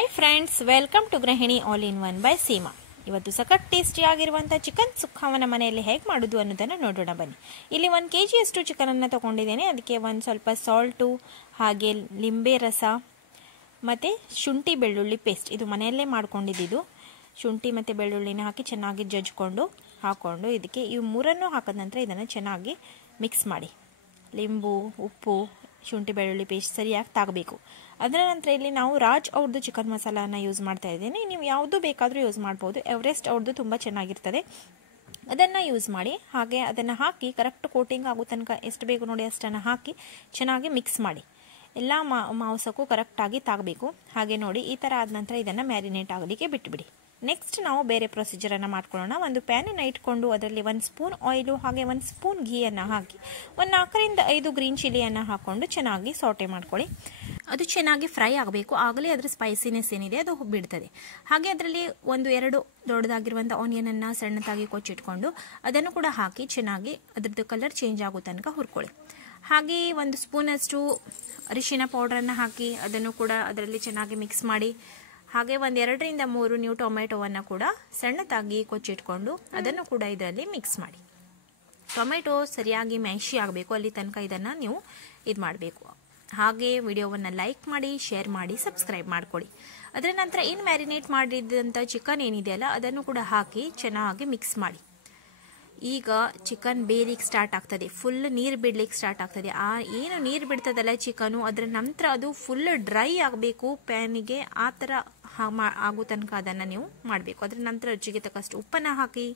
Hi friends, welcome to ಗೃಹಿಣಿ all in one by Seema. ಇವತ್ತು ಸಖತ್ ಟೇಸ್ಟಿ ಆಗಿರುವಂಥ ಚಿಕನ್ ಸುಕ್ಕವನ್ನು ಮನೆಯಲ್ಲಿ ಹೇಗೆ ಮಾಡೋದು ಅನ್ನೋದನ್ನು ನೋಡೋಣ ಬನ್ನಿ. ಇಲ್ಲಿ 1 kg ಅಷ್ಟು ಚಿಕನನ್ನು ತೊಗೊಂಡಿದ್ದೇನೆ. ಅದಕ್ಕೆ ಒಂದು ಸ್ವಲ್ಪ ಸಾಲ್ಟು, ಹಾಗೆ ಲಿಂಬೆ ರಸ ಮತ್ತು ಶುಂಠಿ ಬೆಳ್ಳುಳ್ಳಿ ಪೇಸ್ಟ್, ಇದು ಮನೆಯಲ್ಲೇ ಮಾಡ್ಕೊಂಡಿದ್ದು. ಶುಂಠಿ ಮತ್ತು ಬೆಳ್ಳುಳ್ಳಿನ ಹಾಕಿ ಚೆನ್ನಾಗಿ ಹಾಕ್ಕೊಂಡು ಇದಕ್ಕೆ ಇವು ಮೂರನ್ನು ಹಾಕಿದ ನಂತರ ಇದನ್ನು ಚೆನ್ನಾಗಿ ಮಿಕ್ಸ್ ಮಾಡಿ. ಲಿಂಬು, ಉಪ್ಪು, ಶುಂಠಿ ಬೆಳ್ಳುಳ್ಳಿ ಪೇಸ್ಟ್ ಸರಿಯಾಗಿ ತಾಗಬೇಕು. ಅದರ ನಂತರ ಇಲ್ಲಿ ನಾವು ರಾಜ್ ಅವ್ರದ್ದು ಚಿಕನ್ ಮಸಾಲಾನ ಯೂಸ್ ಮಾಡ್ತಾ ಇದ್ದೀನಿ. ನೀವು ಯಾವುದು ಬೇಕಾದರೂ ಯೂಸ್ ಮಾಡ್ಬೋದು. ಎವರೆಸ್ಟ್ ಅವ್ರದ್ದು ತುಂಬ ಚೆನ್ನಾಗಿರ್ತದೆ, ಅದನ್ನು ಯೂಸ್ ಮಾಡಿ. ಹಾಗೆ ಅದನ್ನು ಹಾಕಿ ಕರೆಕ್ಟ್ ಕೋಟಿಂಗ್ ಆಗೋ ತನಕ ಎಷ್ಟು ಬೇಕು ನೋಡಿ ಅಷ್ಟನ್ನು ಹಾಕಿ ಚೆನ್ನಾಗಿ ಮಿಕ್ಸ್ ಮಾಡಿ. ಎಲ್ಲ ಮಾಂಸಕ್ಕೂ ಕರೆಕ್ಟಾಗಿ ತಾಗಬೇಕು. ಹಾಗೆ ನೋಡಿ, ಈ ಥರ ಆದ ನಂತರ ಇದನ್ನು ಮ್ಯಾರಿನೇಟ್ ಆಗಲಿಕ್ಕೆ ಬಿಟ್ಟುಬಿಡಿ. ನೆಕ್ಸ್ಟ್ ನಾವು ಬೇರೆ ಪ್ರೊಸೀಜರನ್ನು ಮಾಡ್ಕೊಳ್ಳೋಣ. ಒಂದು ಪ್ಯಾನನ್ನು ಇಟ್ಕೊಂಡು ಅದರಲ್ಲಿ 1 ಸ್ಪೂನ್ ಆಯಿಲು ಹಾಗೆ 1 ಸ್ಪೂನ್ ಘೀಯನ್ನು ಹಾಕಿ 4 ರಿಂದ 5 ಗ್ರೀನ್ ಚಿಲ್ಲಿಯನ್ನು ಹಾಕ್ಕೊಂಡು ಚೆನ್ನಾಗಿ ಸಾಟೆ ಮಾಡ್ಕೊಳ್ಳಿ. ಅದು ಚೆನ್ನಾಗಿ ಫ್ರೈ ಆಗಬೇಕು, ಆಗಲೇ ಅದರ ಸ್ಪೈಸಿನೆಸ್ ಏನಿದೆ ಅದು ಬಿಡ್ತದೆ. ಹಾಗೆ ಅದರಲ್ಲಿ 1-2 ದೊಡ್ಡದಾಗಿರುವಂಥ ಆನಿಯನನ್ನು ಸಣ್ಣದಾಗಿ ಕೊಚ್ಚಿಟ್ಕೊಂಡು ಅದನ್ನು ಕೂಡ ಹಾಕಿ ಚೆನ್ನಾಗಿ ಅದರದ್ದು ಕಲರ್ ಚೇಂಜ್ ಆಗೋ ತನಕ ಹುರ್ಕೊಳ್ಳಿ. ಹಾಗೆ 1 ಸ್ಪೂನಷ್ಟು ಅರಿಶಿನ ಪೌಡ್ರನ್ನು ಹಾಕಿ ಅದನ್ನು ಕೂಡ ಅದರಲ್ಲಿ ಚೆನ್ನಾಗಿ ಮಿಕ್ಸ್ ಮಾಡಿ. ಹಾಗೆ 2 ರಿಂದ 3 ನೀವು ಟೊಮೆಟೊವನ್ನು ಕೂಡ ಸಣ್ಣದಾಗಿ ಕೊಚ್ಚಿಟ್ಕೊಂಡು ಅದನ್ನು ಕೂಡ ಇದರಲ್ಲಿ ಮಿಕ್ಸ್ ಮಾಡಿ. ಟೊಮೆಟೊ ಸರಿಯಾಗಿ ಮ್ಯಾಶಿ ಆಗಬೇಕು, ಅಲ್ಲಿ ತನಕ ಇದನ್ನು ನೀವು ಮಾಡಬೇಕು. ಹಾಗೆ ವಿಡಿಯೋವನ್ನು ಲೈಕ್ ಮಾಡಿ, ಶೇರ್ ಮಾಡಿ, ಸಬ್ಸ್ಕ್ರೈಬ್ ಮಾಡ್ಕೊಳ್ಳಿ. ಅದರ ನಂತರ ಏನು ಮ್ಯಾರಿನೇಟ್ ಮಾಡಿದಂಥ ಚಿಕನ್ ಏನಿದೆಯಲ್ಲ ಅದನ್ನು ಕೂಡ ಹಾಕಿ ಚೆನ್ನಾಗಿ ಮಿಕ್ಸ್ ಮಾಡಿ. ಈಗ ಚಿಕನ್ ಬೇಯಲಿಕ್ಕೆ ಸ್ಟಾರ್ಟ್ ಆಗ್ತದೆ, ಫುಲ್ ನೀರು ಬಿಡ್ಲಿಕ್ಕೆ ಸ್ಟಾರ್ಟ್ ಆಗ್ತದೆ. ಏನು ನೀರು ಬಿಡ್ತದಲ್ಲ ಚಿಕನು, ಅದರ ನಂತರ ಅದು ಫುಲ್ ಡ್ರೈ ಆಗಬೇಕು ಪ್ಯಾನಿಗೆ. ಆ ಥರ ಆಗೋ ತನಕ ಅದನ್ನು ನೀವು ಮಾಡಬೇಕು. ಅದರ ನಂತರ ರುಚಿಗೆ ತಕ್ಕಷ್ಟು ಉಪ್ಪನ್ನು ಹಾಕಿ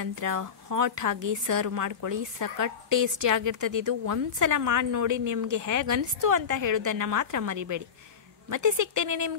ನಂತರ ಹಾಟ್ ಆಗಿ ಸರ್ವ್ ಮಾಡ್ಕೊಳ್ಳಿ. ಸಖತ್ ಟೇಸ್ಟಿ ಆಗಿರ್ತದೆ ಇದು. ಒಂದ್ಸಲ ಮಾಡಿ ನೋಡಿ, ನಿಮಗೆ ಹೇಗೆ ಅನಿಸ್ತು ಅಂತ ಹೇಳೋದನ್ನು ಮಾತ್ರ ಮರಿಬೇಡಿ. ಮತ್ತೆ ಸಿಗ್ತೇನೆ ನಿಮಗೆ.